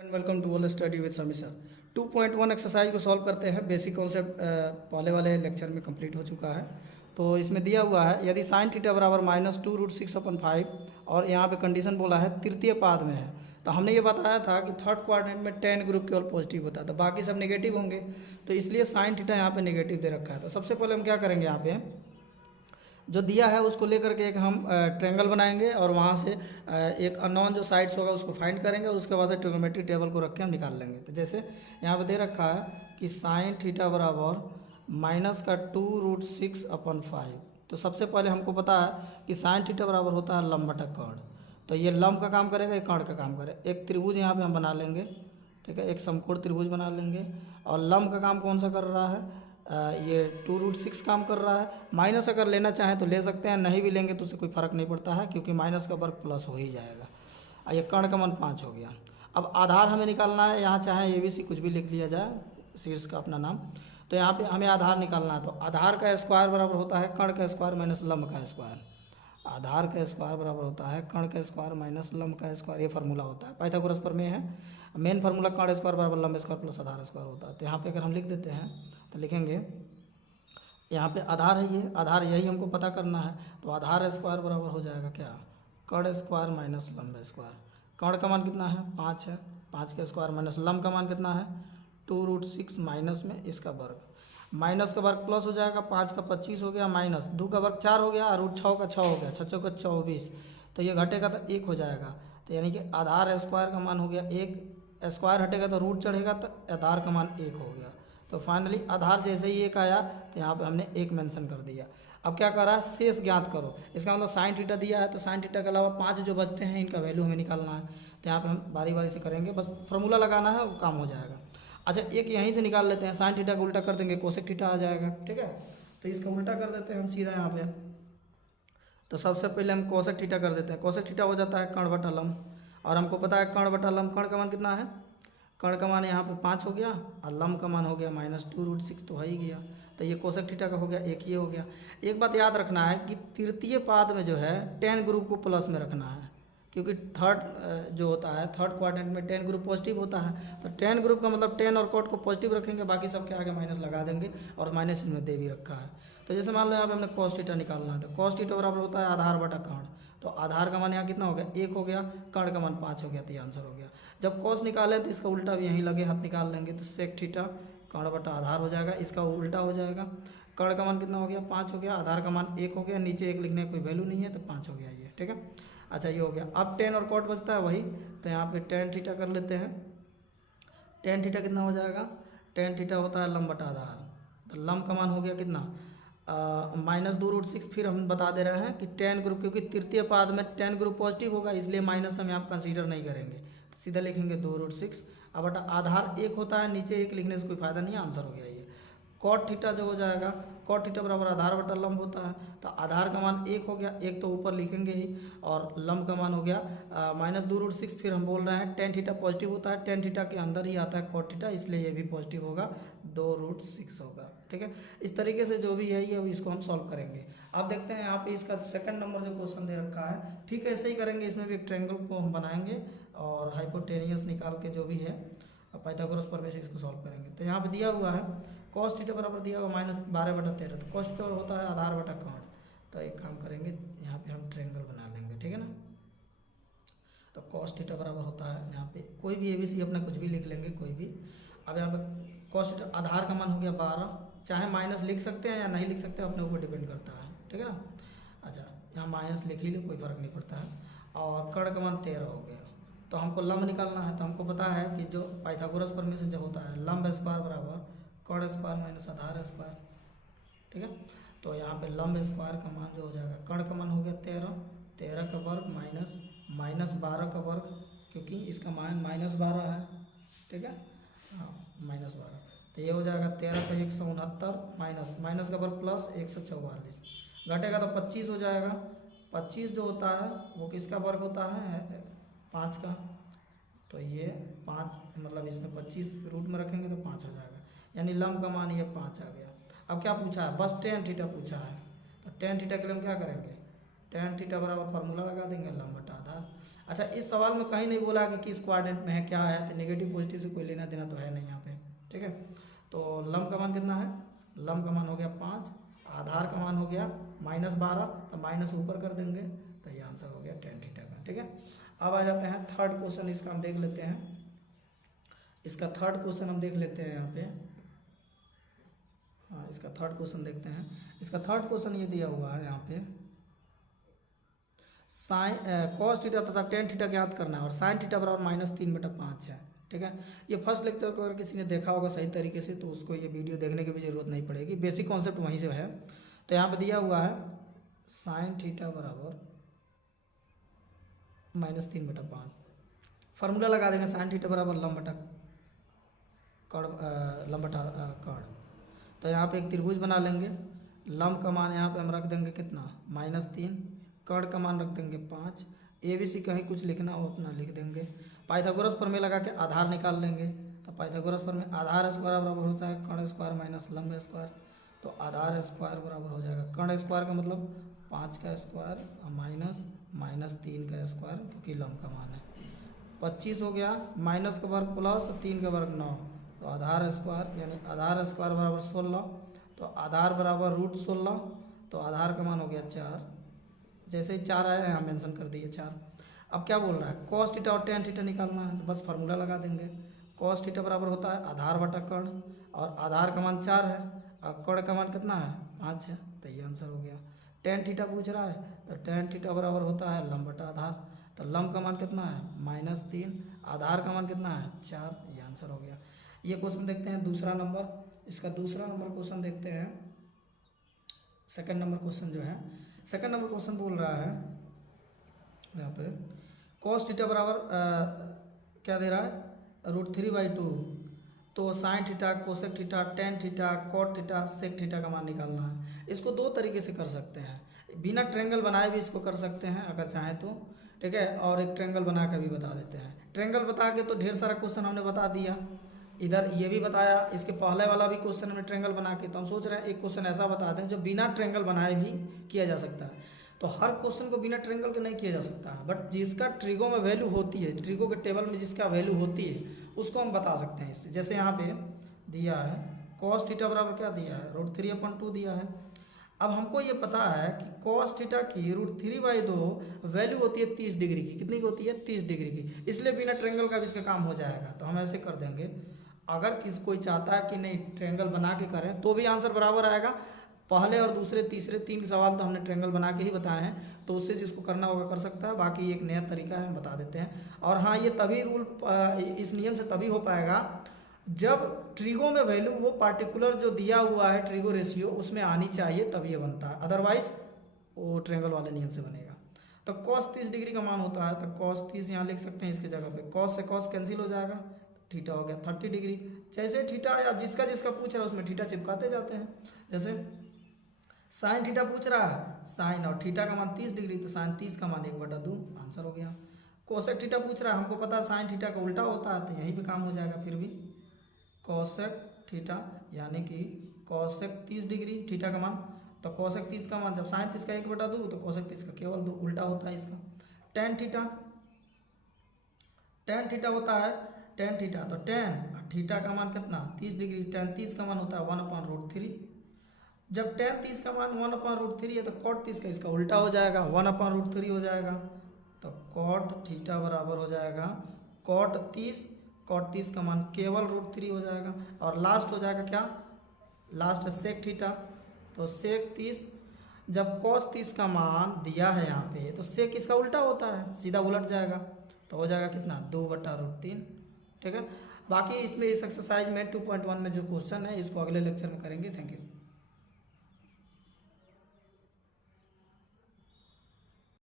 And welcome to all study with Sami sir. 2.1 exercise को solve करते हैं। बेसिक कॉन्सेप्ट पहले वाले लेक्चर में कंप्लीट हो चुका है। तो इसमें दिया हुआ है यदि साइन थीटा बराबर -2√6/5 और यहाँ पे कंडीशन बोला है तृतीय पाद में है। तो हमने ये बताया था कि थर्ड क्वाड्रेंट में टेन ग्रुप केवल पॉजिटिव होता है, तो बाकी सब नेगेटिव होंगे। तो इसलिए साइन थीटा यहाँ पे नेगेटिव दे रखा है। तो सबसे पहले हम क्या करेंगे, यहाँ पे जो दिया है उसको लेकर के एक हम ट्रेंगल बनाएंगे और वहाँ से एक अननोन जो साइड्स होगा उसको फाइंड करेंगे और उसके बाद से ट्रिग्नोमेट्री टेबल को रख के हम निकाल लेंगे। तो जैसे यहाँ पे दे रखा है कि साइन थीटा बराबर -2√6/5। तो सबसे पहले हमको पता है कि साइन थीटा बराबर होता है लंब बटा कर्ण। तो ये लंब का काम करेगा, ये कर्ण का काम करेगा। एक त्रिभुज यहाँ पे हम बना लेंगे, ठीक है, एक समकोण त्रिभुज बना लेंगे। और लंब का काम कौन सा कर रहा है, ये 2√6 काम कर रहा है। माइनस अगर लेना चाहें तो ले सकते हैं, नहीं भी लेंगे तो उससे कोई फ़र्क नहीं पड़ता है, क्योंकि माइनस का वर्ग प्लस हो ही जाएगा। ये कर्ण का मान 5 हो गया। अब आधार हमें निकालना है, यहाँ चाहे ABC कुछ भी लिख लिया जाए, शीर्ष का अपना नाम। तो यहाँ पे हमें आधार निकालना है। तो आधार का स्क्वायर बराबर होता है कर्ण का स्क्वायर माइनस लंब का स्क्वायर। आधार का स्क्वायर बराबर होता है कर्ण का स्क्वायर माइनस लंब का स्क्वायर। ये फार्मूला होता है, पाइथागोरस प्रमेय है। मेन फार्मूला कर्ण स्क्वायर बराबर लंब स्क्वायर प्लस आधार स्क्वायर होता है। तो यहाँ पे अगर हम लिख देते हैं तो लिखेंगे, यहाँ पे आधार है, ये आधार यही हमको पता करना है। तो आधार स्क्वायर बराबर हो जाएगा क्या, कर्ण स्क्वायर माइनस लंब स्क्वायर। कर्ण का मान कितना है, 5 है, 5 का स्क्वायर माइनस लंब का मान कितना है 2√6 माइनस में इसका वर्ग, माइनस का वर्ग प्लस हो जाएगा। 5 का 25 हो गया, माइनस 2 का वर्ग 4 हो गया, और √6 का 6 हो गया, 6 का 24। तो ये घटेगा तो 1 हो जाएगा। तो यानी कि आधार स्क्वायर का मान हो गया 1, स्क्वायर हटेगा तो रूट चढ़ेगा, तो आधार का मान 1 हो गया। तो फाइनली आधार जैसे ही 1 आया तो यहाँ पे हमने 1 मेंशन कर दिया। अब क्या कर रहा है, शेष ज्ञात करो। इसका मतलब साइन थीटा दिया है, तो साइन थीटा के अलावा 5 जो बचते हैं इनका वैल्यू हमें निकालना है। तो यहाँ पे हम बारी बारी से करेंगे, बस फॉर्मूला लगाना है, वो काम हो जाएगा। अच्छा, एक यहीं से निकाल लेते हैं, साइन थीटा को उल्टा कर देंगे कोसेक थीटा आ जाएगा, ठीक है। तो इसका उल्टा कर देते हैं हम सीधा यहाँ पे। तो सबसे पहले हम कोसेक थीटा कर देते हैं। कोसेक थीटा हो जाता है कर्ण बटा लंब, और हमको पता है कर्ण बटा लंब, कर्ण का मान कितना है, कर्ण का मान यहाँ पे 5 हो गया, और लंब का मान हो गया -2√6, तो हो ही गया। तो ये कोसेक थीटा का हो गया, एक ये हो गया। एक बात याद रखना है कि तृतीय पाद में जो है 10 ग्रुप को प्लस में रखना है, क्योंकि थर्ड जो होता है थर्ड क्वाड्रेंट में 10 ग्रुप पॉजिटिव होता है। तो 10 ग्रुप का मतलब 10 और कॉट को पॉजिटिव रखेंगे, बाकी सब के आगे माइनस लगा देंगे, और माइनस इनमें दे भी रखा है। तो जैसे मान लो यहाँ पे हमने कॉस थीटा निकालना है, तो कॉस थीटा बराबर होता है आधार बटा कर्ण। तो आधार का मान यहाँ कितना हो गया, 1 हो गया, कर्ण का मान 5 हो गया, तो ये आंसर हो गया। जब कॉस निकाले तो इसका उल्टा भी यहीं लगे हाथ निकाल लेंगे, तो सेक थीटा कर्ण बटा आधार हो जाएगा, इसका उल्टा हो जाएगा। कर्ण का मान कितना हो गया, 5 हो गया, आधार का मान 1 हो गया, नीचे 1 लिखने की कोई वैल्यू नहीं है, तो 5 हो गया ये, ठीक है। अच्छा, ये हो गया। अब 10 और कॉट बचता है वही, तो यहाँ पे टेन थीटा कर लेते हैं। टेन थीटा कितना हो जाएगा, टेन थीटा होता है लंब बटा आधार। तो लंब का मान हो गया कितना, -2√6। फिर हम बता दे रहे हैं कि 10 ग्रुप, क्योंकि तृतीय पाद में 10 ग्रुप पॉजिटिव होगा, इसलिए माइनस हम यहाँ कंसीडर नहीं करेंगे, तो सीधा लिखेंगे 2√6। अब बटा आधार 1 होता है, नीचे 1 लिखने से कोई फायदा नहीं है, आंसर हो गया ये। कॉट थीटा जो हो जाएगा, कॉट थीटा बराबर आधार बटा लंब होता है। तो आधार का मान 1 हो गया, 1 तो ऊपर लिखेंगे ही, और लंब का मान हो गया -2√6। फिर हम बोल रहे हैं टेन थीटा पॉजिटिव होता है, टेन थीटा के अंदर ही आता है कॉट थीटा, इसलिए ये भी पॉजिटिव होगा, 2√6 होगा, ठीक है। इस तरीके से जो भी है ये इसको हम सॉल्व करेंगे। अब देखते हैं यहाँ पे इसका सेकंड नंबर जो क्वेश्चन दे रखा है, ठीक है, ऐसे ही करेंगे। इसमें भी एक ट्रायंगल को हम बनाएंगे और हाइपोटेनियस निकाल के जो भी है पाइथागोरस प्रमेय से इसको सॉल्व करेंगे। तो यहाँ पे दिया हुआ है कॉस थीटा बराबर दिया हुआ -12/13। तो कॉस थीटा होता है आधार बटा कर्ण। तो एक काम करेंगे, यहाँ पे हम ट्रायंगल बना लेंगे, ठीक है ना। तो कॉस थीटा बराबर होता है, यहाँ पे कोई भी ABC अपना कुछ भी लिख लेंगे, कोई भी। अब यहाँ पे कॉस थीटा आधार का मान हो गया 12, चाहे माइनस लिख सकते हैं या नहीं लिख सकते, अपने ऊपर डिपेंड करता है, ठीक है ना। अच्छा, यहाँ माइनस लिख ही लो, कोई फ़र्क नहीं पड़ता है। और कर्ण का मान 13 हो गया। तो हमको लंब निकालना है, तो हमको पता है कि जो पाइथागोरस प्रमेय से जो होता है लंब स्क्वायर बराबर कर्ण स्क्वायर माइनस आधार स्क्वायर, ठीक है। तो यहाँ पे लंब स्क्वायर का मान जो हो जाएगा, कर्ण का मान हो गया 13, 13 का वर्ग माइनस 12 का वर्ग, क्योंकि इसका मान -12 है, ठीक है, हाँ -12। तो ये हो जाएगा 13 का 169 माइनस का वर्ग प्लस 144, घटेगा तो 25 हो जाएगा। 25 जो होता है वो किसका वर्ग होता है, 5 का। तो ये 5 मतलब इसमें 25 रूट में रखेंगे तो 5 हो जाएगा, यानी लंब का मान ये 5 आ गया। अब क्या पूछा है, बस टेन थीटा पूछा है। तो टेन थीटा के लिए हम क्या करेंगे, टेन थीटा बराबर फार्मूला लगा देंगे लंब बटा आधार। अच्छा, इस सवाल में कहीं नहीं बोला कि किस कोऑर्डिनेट में है, क्या है, तो नेगेटिव पॉजिटिव से कोई लेना देना तो है नहीं यहाँ पे। ठीक है, तो लंब का मान कितना है, लंब का मान हो गया 5, आधार का मान हो गया -12, तो माइनस ऊपर कर देंगे, तो ये आंसर हो गया tan थीटा का। ठीक है, अब आ जाते हैं थर्ड क्वेश्चन, इसका हम देख लेते हैं। इसका थर्ड क्वेश्चन हम देख लेते हैं यहाँ पे। हाँ, इसका थर्ड क्वेश्चन देखते हैं। इसका थर्ड क्वेश्चन ये दिया हुआ है यहाँ पे, साइन कॉस थीटा तथा टेन थीटा ज्ञात करना है और साइन थीटा बराबर -3/5 है। ठीक है, ये फर्स्ट लेक्चर को अगर किसी ने देखा होगा सही तरीके से तो उसको ये वीडियो देखने की भी ज़रूरत नहीं पड़ेगी, बेसिक कॉन्सेप्ट वहीं से है। तो यहाँ पे दिया हुआ है साइन थीटा बराबर -3/5, फार्मूला लगा देंगे साइन थीटा बराबर लंब बटा कर्ण। तो यहाँ पे एक त्रिभुज बना लेंगे, लंब का मान यहाँ पे हम रख देंगे कितना -3, कर्ण का मान रख देंगे 5, ABC कहीं कुछ लिखना हो अपना लिख देंगे। पाइथागोरस प्रमेय लगा के आधार निकाल लेंगे, तो पाइथागोरस प्रमेय आधार स्क्वायर बराबर होता है कर्ण स्क्वायर माइनस लंब स्क्वायर, तो आधार स्क्वायर बराबर हो जाएगा कर्ण स्क्वायर का मतलब 5 का स्क्वायर माइनस -3 का स्क्वायर, क्योंकि लंब का मान है 25 हो गया, माइनस का वर्ग प्लस 3 का वर्ग 9, तो आधार स्क्वायर यानी आधार स्क्वायर बराबर 16, तो आधार बराबर √16, तो आधार का मान हो गया 4। जैसे ही 4 आया यहाँ मेंशन कर दिए 4। अब क्या बोल रहा है, कॉस थीटा और टेन थीटा निकालना है, तो बस फार्मूला लगा देंगे। कॉस थीटा बराबर होता है आधार बटा कर्ण, और आधार का मान 4 है और कर्ण का मान कितना है 5 है, तो ये आंसर हो गया। टेन थीटा पूछ रहा है, तो टेन थीटा बराबर होता है लंब बटा आधार, तो लंब का मान कितना है -3, आधार का मान कितना है 4, ये आंसर हो गया। ये क्वेश्चन देखते हैं दूसरा नंबर। इसका दूसरा नंबर क्वेश्चन देखते हैं। सेकंड नंबर क्वेश्चन जो है, सेकंड नंबर क्वेश्चन बोल रहा है यहाँ पे कॉस थीटा बराबर क्या दे रहा है √3/2, तो sine theta, cosec theta, tan theta, cot theta, sec theta का मान निकालना है। इसको दो तरीके से कर सकते हैं, बिना ट्रायंगल बनाए भी इसको कर सकते हैं अगर चाहें तो। ठीक है, और एक ट्रायंगल बना के भी बता देते हैं। ट्रायंगल बता के तो ढेर सारा क्वेश्चन हमने बता दिया, इधर ये भी बताया, इसके पहले वाला भी क्वेश्चन हमने ट्रायंगल बना के, तो हम सोच रहे हैं एक क्वेश्चन ऐसा बता दें जो बिना ट्रायंगल बनाए भी किया जा सकता है। तो हर क्वेश्चन को बिना ट्रायंगल के नहीं किया जा सकता है, बट जिसका ट्रिगो में वैल्यू होती है, ट्रिगो के टेबल में जिसका वैल्यू होती है उसको हम बता सकते हैं इससे। जैसे यहाँ पे दिया है कॉस थीटा बराबर क्या दिया है √3/2 दिया है। अब हमको ये पता है कि कॉस थीटा की √3/2 वैल्यू होती है 30 डिग्री की। कितनी की होती है 30 डिग्री की, इसलिए बिना ट्रायंगल का भी इसका काम हो जाएगा। तो हम ऐसे कर देंगे, अगर कोई चाहता है कि नहीं ट्रायंगल बना के करें तो भी आंसर बराबर आएगा। पहले और दूसरे तीसरे 3 सवाल तो हमने ट्रायंगल बना के ही बताए हैं, तो उससे जिसको करना होगा कर सकता है। बाकी एक नया तरीका है हम बता देते हैं। और हाँ, ये तभी रूल इस नियम से तभी हो पाएगा जब ट्रिगो में वैल्यू वो पार्टिकुलर जो दिया हुआ है ट्रिगो रेशियो उसमें आनी चाहिए, तभी ये बनता है, अदरवाइज वो ट्रायंगल वाले नियम से बनेगा। तो cos 30 डिग्री का मान होता है, तो cos 30 यहाँ लिख सकते हैं इसके जगह पे, cos से cos कैंसिल हो जाएगा, थीटा हो गया 30 डिग्री। जैसे थीटा या जिसका जिसका पूछ रहा है उसमें थीटा चिपकाते जाते हैं। जैसे साइन थीटा पूछ रहा है, साइन और थीटा का मान 30 डिग्री, तो साइन 30 का मान 1/2 आंसर हो गया। कोसेक थीटा पूछ रहा है, हमको पता है साइन थीटा का उल्टा होता है, तो यहीं पे काम हो जाएगा। फिर भी कोसेक थीटा यानी कि कोसेक 30 डिग्री, थीटा का मान, तो कोसेक 30 का मान जब साइन 30 का 1/2 तो कोसेक 30 का केवल 2 उल्टा होता है इसका। टेन थीटा, टेन थीटा होता है टेन थीटा, तो टेन थीटा का मान कितना 30 डिग्री, टेन 30 का मान होता है 1/√3। जब टेन 30 का मान 1/√3 है तो कॉट 30 का इसका उल्टा हो जाएगा, 1/√3 हो जाएगा। तो कॉट थीटा बराबर हो जाएगा कॉट 30, कॉट 30 का मान केवल √3 हो जाएगा। और लास्ट हो जाएगा क्या, लास्ट है सेक थीटा, तो सेक 30, जब कॉस 30 का मान दिया है यहाँ पे तो सेक इसका उल्टा होता है, सीधा उलट जाएगा, तो हो जाएगा कितना 2/√3। ठीक है, बाकी इसमें इस एक्सरसाइज में 2.1 में जो क्वेश्चन है इसको अगले लेक्चर में करेंगे। Thank you.